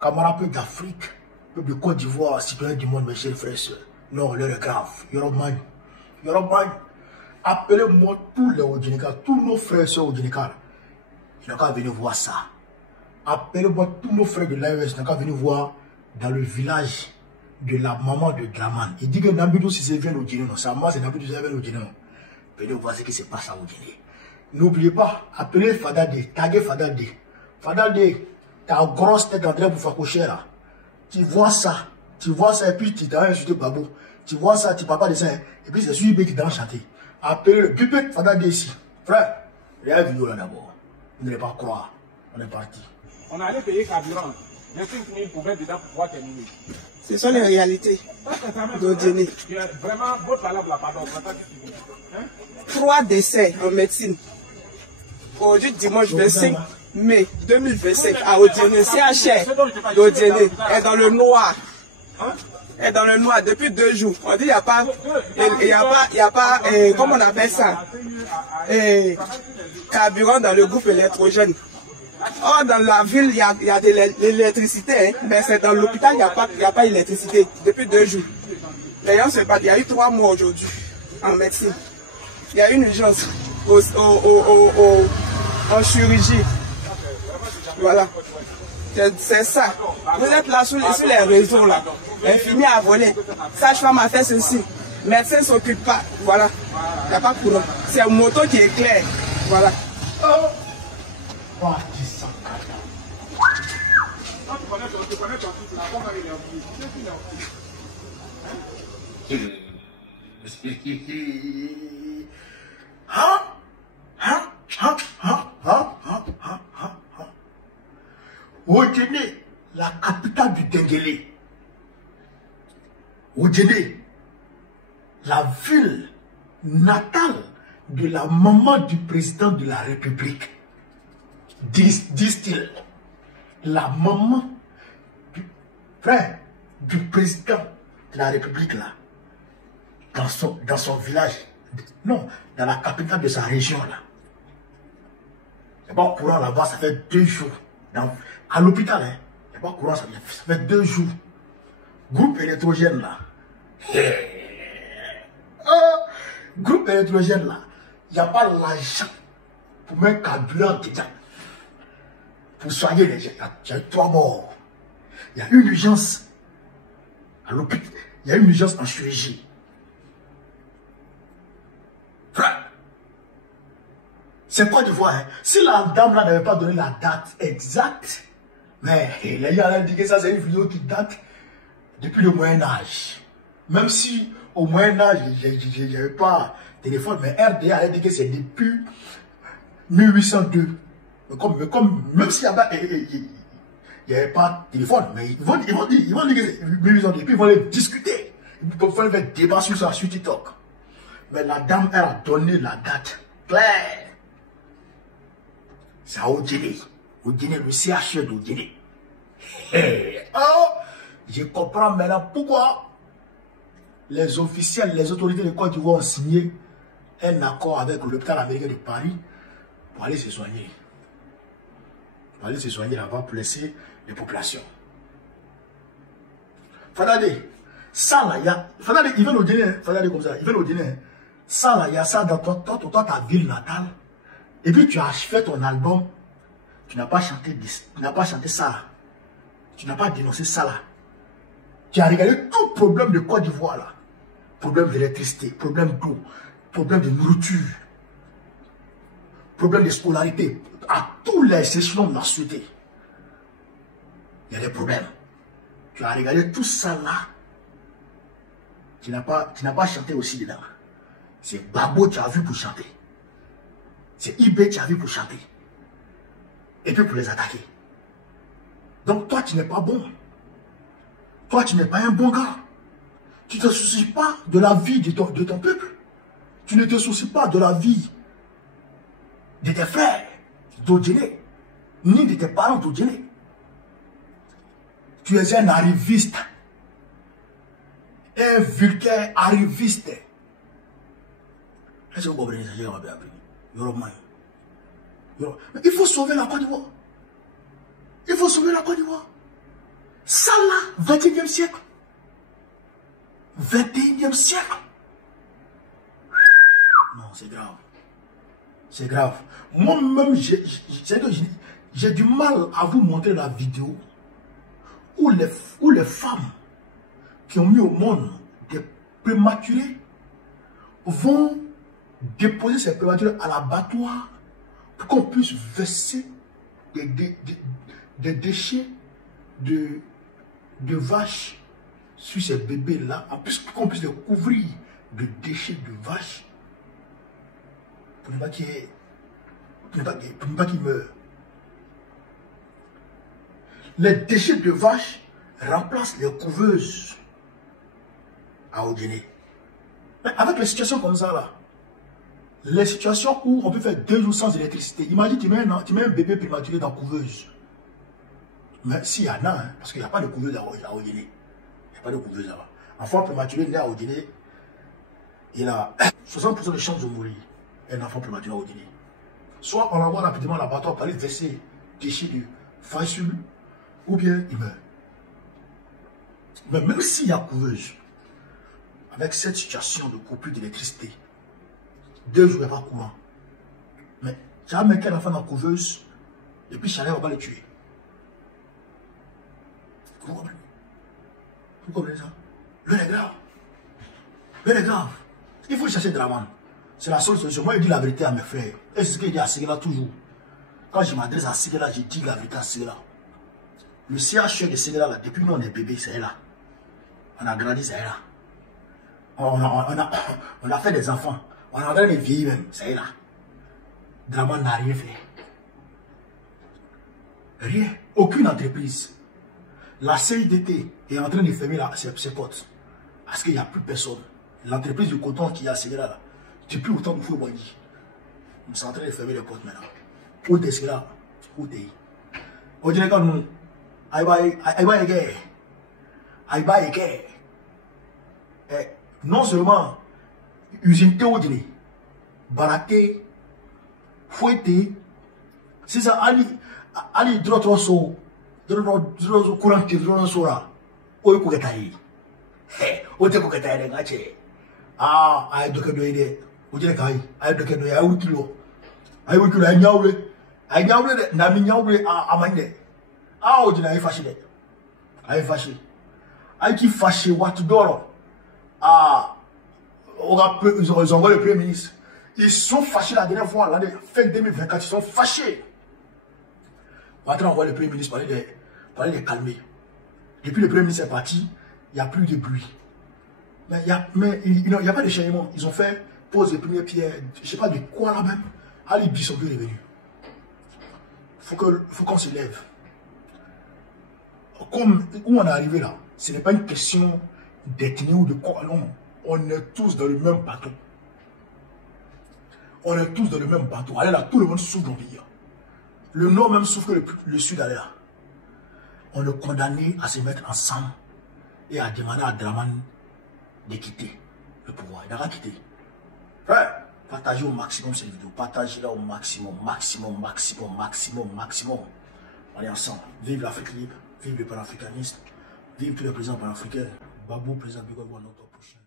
Camarades peuple d'Afrique, peuple de Côte d'Ivoire, citoyens du monde, mes chers frères et sœurs. Non, l'heure est grave. Yorobman. Appelez-moi tous les Odjinika, tous nos frères et sœurs Odjinika. Ils n'ont qu'à venir voir ça. Appelez-moi tous nos frères de l'AES, ils n'ont qu'à venir voir dans le village de la maman de Draman. Il dit que Nabidou si c'est vient au Djinné, non, sa maman c'est Nabidou si c'est vient au Djinné. Venez voir ce qui se passe au Djinné. N'oubliez pas, appelez Fadade, taguez Fadade. Fadade, ta grosse tête d'André Boufakouché là. Tu vois ça et puis tu t'as insulté Babou. Tu vois ça, tu parles pas de ça, et puis c'est celui qui t'a chanté. Appelez le Pipet Fadade ici. Frère, il y a une vidéo là d'abord. Vous n'allez pas croire. On est parti. On allait payer carburant. 25 000 pour mettre dedans pour pouvoir terminer. Ce sont les réalités d'Odjiné. Vraiment, votre parole là, pardon. 3 décès en médecine. Aujourd'hui, dimanche 25 mai 2025, à Odjiné, CHR d'Odjiné est dans le noir. Est dans le noir depuis 2 jours. On dit il n'y a pas, comment on appelle ça, carburant dans le groupe électrogène. Or, dans la ville, il y a de l'électricité, mais c'est dans l'hôpital, il n'y a pas d'électricité depuis 2 jours. Les gens se battent. Il y a eu 3 morts aujourd'hui en médecine. Il y a une urgence en chirurgie. Voilà. C'est ça. Vous êtes là sur les réseaux, là. Infirmier a volé. Sage-femme a fait ceci. Médecin ne s'occupe pas. Voilà. Il n'y a pas de courant. C'est une moto qui est claire. Voilà. Odjiné, la capitale du Denguélé. Odjiné, la ville natale de la maman du président de la République. Disent-ils, la maman du frère du président de la République là, dans son village, non, dans la capitale de sa région là. Il n'y a pas de courant là-bas, ça fait 2 jours. À l'hôpital, hein, il n'y a pas de courant, ça fait 2 jours. Groupe électrogène là. Groupe électrogène là, il n'y a pas l'argent pour mettre carburant dedans. Pour soigner les gens, il y a 3 morts. Il y a une urgence à l'hôpital. Il y a une urgence en chirurgie. Frère, c'est quoi de voir, hein? Si la dame là n'avait pas donné la date exacte, mais les gens ont dit que ça c'est une vidéo qui date depuis le Moyen-Âge. Même si au Moyen-Âge, il n'y avait pas de téléphone, mais RDA a dit que c'est depuis 1802. Même s'il n'y avait pas de téléphone, mais ils vont dire que c'est 1802, puis ils vont les discuter. Ils peuvent faire un débat sur ça, sur TikTok. Mais la dame, elle a donné la date claire. C'est à Odjiné. Odjiné, le CHR d'Odjiné. Je comprends maintenant pourquoi les officiels, les autorités de Côte d'Ivoire ont signé un accord avec l'hôpital américain de Paris pour aller se soigner. Pour aller se soigner là-bas pour laisser les populations. Fadade, ça là, il y a. Fadade, ils veulent au dîner. Fadade comme ça, ils veulent au dîner. Ça là, il y a ça dans ta ville natale. Et puis tu as fait ton album. Tu n'as pas chanté ça là. Tu n'as pas dénoncé ça là. Tu as regardé tout problème de Côte d'Ivoire là. Problème d'électricité, problème d'eau, problème de nourriture, problème de scolarité. À tous les échelons de la société, il y a des problèmes. Tu as regardé tout ça là. Tu n'as pas chanté aussi dedans. C'est Babo tu as vu pour chanter. C'est Ibé tu as vu pour chanter. Et puis pour les attaquer. Donc toi tu n'es pas bon. Toi tu n'es pas un bon gars. Tu ne te soucies pas de la vie de ton peuple. Tu ne te soucies pas de la vie de tes frères d'Odjiné, ni de tes parents d'Odjiné. Tu es un arriviste. Un vulgaire arriviste. Est-ce que vous comprenez ça? Il faut sauver la Côte d'Ivoire. Il faut sauver la Côte d'Ivoire. 21e siècle. 21e siècle. Non, c'est grave. C'est grave. Moi-même, j'ai du mal à vous montrer la vidéo où les femmes qui ont mis au monde des prématurés vont déposer ces prématurés à l'abattoir pour qu'on puisse verser des déchets de vaches sur ces bébés-là, pour qu'on puisse les couvrir de déchets de vaches pour ne pas qu'ils meurent. Les déchets de vaches remplacent les couveuses à Odiéné. Mais avec les situations comme ça, là, les situations où on peut faire 2 jours sans électricité, imagine tu mets un bébé prématuré dans la couveuse. Mais s'il y en a, hein, parce qu'il n'y a pas de couveuse à Odiéné. Il n'y a pas de couveuse là-bas. Enfant prématuré né à Odiéné, il a 60% de chances de mourir. Un enfant prématuré à Odiéné. Soit on l'envoie rapidement à l'abattoir pour aller verser déchets de vache sur lui, ou bien il meurt. Mais même s'il y a couveuse, avec cette situation de coupure d'électricité, 2 jours, il n'y a pas courant. Mais tu vas mettre un enfant dans la couveuse, et puis Chanel va pas le tuer. Vous comprenez ça? L'heure est grave. L'heure est grave. Il faut chercher Draman. C'est la seule solution. Moi, je dis la vérité à mes frères. Et c'est ce que je dis à Sigela toujours. Quand je m'adresse à Sigela, je dis la vérité à Sigela. Le CHE de Sigela, là, depuis nous on est bébé, c'est là. On a grandi, c'est là. On a fait des enfants. On a des vieilles même, c'est là. Draman n'a rien fait. Rien. Aucune entreprise. La CIDT est en train de fermer ses portes. Parce qu'il n'y a plus personne. L'entreprise de coton qui a Sigela là, depuis autant de fois, nous sommes en train de fermer les portes maintenant. Où est Sigela? Où est-ce? On dirait comme nous. Non seulement usine Théodine, baraté, fouetté, c'est ça, Ali drotroso, drotroso courant qui drotrosora, oyo kuketayi. Ote kuketayi ngache. Ah, ayi doke doide, ujile kai, ayi doke doide, ayi wikilo, ayi nyawle de, nami nyawle amande. Ah, ujile ayi fashi de, ayi fashi, ayi ki fashi watu doro. Ah, ils ont envoyé le Premier ministre. Ils sont fâchés la dernière fois, l'année fin 2024, ils sont fâchés. On va envoyer le Premier ministre pour aller les calmer. Depuis le Premier ministre est parti, il n'y a plus de bruit. Mais il n'y a pas de changement. Ils ont fait pose les premières pierres, je ne sais pas de quoi là même. Ali Bi sont plus revenus. Il faut qu'on se lève. Comme où on est arrivé là, ce n'est pas une question d'ethnie ou de quoi. Non, on est tous dans le même bateau. On est tous dans le même bateau. Allez là, tout le monde souffre dans le pays. Le nord même souffre que le sud allait là. On est condamné à se mettre ensemble et à demander à Draman de quitter le pouvoir. Il n'a quitté. Frère, partagez au maximum cette vidéo. Partagez-la au maximum. On est ensemble. Vive l'Afrique libre. Vive le panafricanisme. Vive tous les présidents panafricains. Babou, président Bigot, notre prochain.